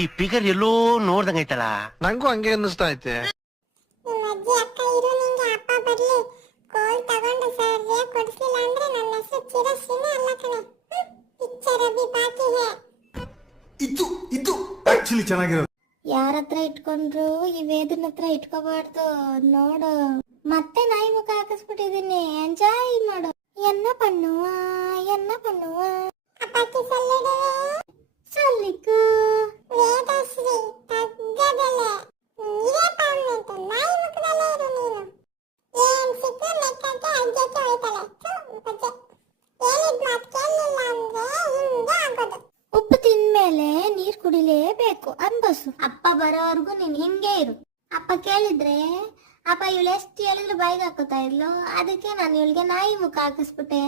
ಈ ಫಿಗರ್ ಎಲ್ಲೋ ನೋಡ್ದಂಗೈತಲ್ಲ. ನಂಗೂ ಹಂಗೆ ಅನ್ನಿಸ್ತಾ ಐತೆ. ನಿಮ್ಮ ಅಜ್ಜಿ ಅಕ್ಕ ಇರು, ನಿಂಗೆ ಅಪ್ಪ ಬರ್ಲಿ ಕೋಲ್ ತಗೊಂಡು ಸರ್ಗೆ ಕೊಡ್ಸಿಲ್ಲ ಅಂದ್ರೆ ನನ್ನ ಹೆಸರು ಚಿರಶ್ರೀನೇ ಅಲ್ಲ ಕಣೆ. ಪಿಕ್ಚರ್ ಅಭಿ ಬಾಕಿ ಹೇ. ಇದು ಆಕ್ಚುಲಿ ಚೆನ್ನಾಗಿರೋದು. ಯಾರ ಹತ್ರ ಇಟ್ಕೊಂಡ್ರು ಈ ವೇದನ ಹತ್ರ ಇಟ್ಕೋಬಾರ್ದು ನೋಡು. ಮತ್ತೆ ನಾಯಿ ಮುಖ ಹಾಕಿಸ್ಬಿಟ್ಟಿದೀನಿ, ಎಂಜಾಯ್ ಮಾಡು. ಎನ್ನ ಪಣ್ಣುವ ಅಪ್ಪಾಕಿ ಸಲ್ಲಿಡುವೆ ಸಲ್ಲಿಕು ವೇದಶ್ರೀ ತಗ್ಗದಲೆ ನೀರೇ ಪಾವನೆಂಟು ನಾಯಿ ಮುಖದಲ್ಲೇ ಇರು ನೀನು. ಏನ್ ಸಿಕ್ಕು ಲೆಕ್ಕಕ್ಕೆ ಅಜ್ಜಕ್ಕೆ ಹೋಯ್ತಾಳೆ. ಬಜ್ಜೆ ಹೇಳಿದ್ ಮಾತು ಕೇಳಲಿಲ್ಲ ಅಂದ್ರೆ ಹಿಂಗೆ ಆಗೋದು. ಉಪ್ಪು ತಿಂದ್ಮೇಲೆ ನೀರ್ ಕುಡಿಲೇಬೇಕು ಅನ್ಬಸು. ಅಪ್ಪ ಬರೋವರೆಗೂ ನೀನ್ ಹಿಂಗೆ ಇರು. ಅಪ್ಪ ಕೇಳಿದ್ರೆ ಅಪ್ಪ ಇವಳು ಎಷ್ಟು ಹೇಳಿದ್ರು ಬಾಯಿಗೆ ಹಾಕೋತಾ ಇದ್ಲು, ಅದಕ್ಕೆ ನಾನು ಇವಳಿಗೆ ನಾಯಿ ಮುಖ ಹಾಕಿಸ್ಬಿಟ್ಟೆ.